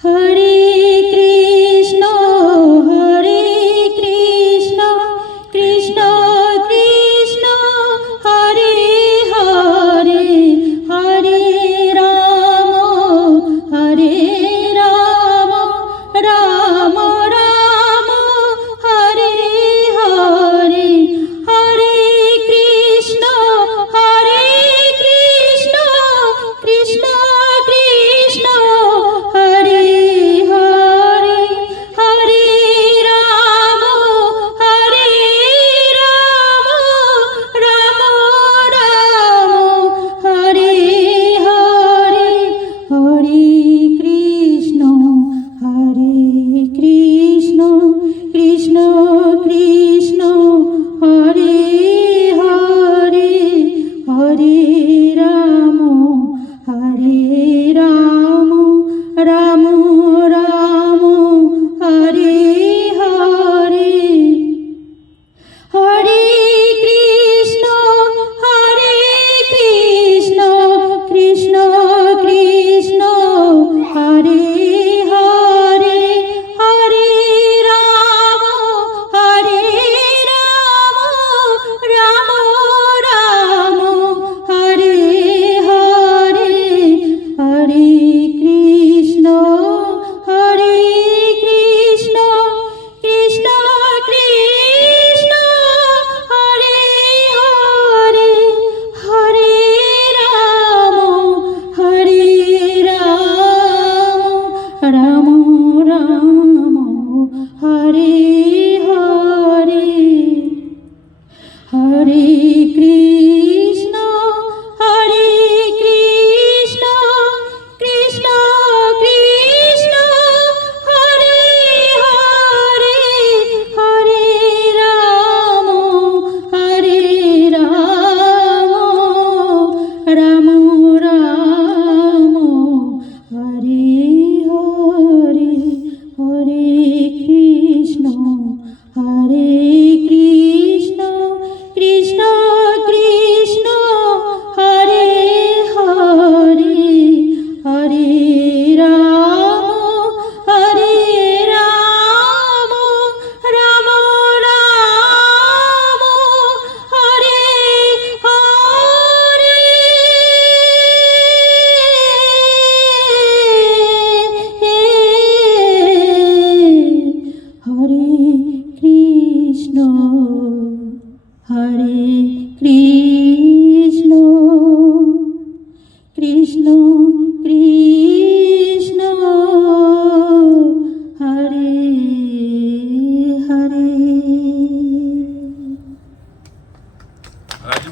Hare Krishna Krishna Krishna Krishna Hare Hare Hare Ram Ram Ram Hare Hare Hare Krishna Krishna Krishna Krishna Hare Hare Hare Ram Ram Ram Hare Hare Hare Krishna Krishna Krishna Krishna Hare Hare Hare Ram Ram Ram Hare Hare Hare Krishna Krishna Krishna Hare Hare Hare Ram Ram Ram Hare Hare Hare Krishna Krishna Krishna Krishna Hare Hare Hare Ram Ram Ram Hare Hare Hare Krishna Krishna Krishna Krishna Hare Hare Hare Ram Ram Ram Hare Hare Hare Krishna Krishna Krishna Krishna Hare Hare Hare Ram Ram Ram Hare Hare Hare Krishna Krishna Krishna Krishna